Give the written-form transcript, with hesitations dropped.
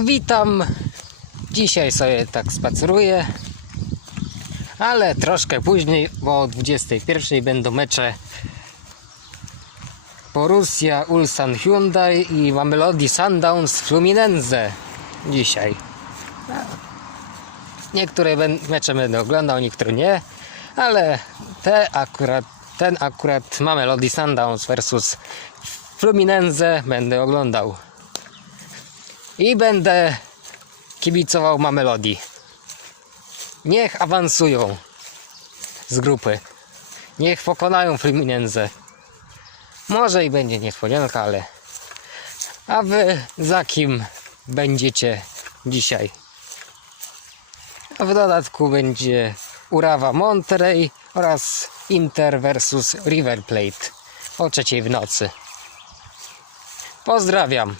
Witam. Dzisiaj sobie tak spaceruję, ale troszkę później, bo o 21 będą mecze Borussia Ulsan Hyundai i Mamelodi Sundowns Fluminense dzisiaj. Niektóre mecze będę oglądał, niektóre nie, ale ten akurat Mamelodi Sundowns versus Fluminense będę oglądał. I będę kibicował Mamelodi. Niech awansują z grupy. Niech pokonają Fluminense. Może i będzie niespodzianka, ale... A wy za kim będziecie dzisiaj? A w dodatku będzie Urawa Monterrey oraz Inter versus River Plate o 3 w nocy. Pozdrawiam.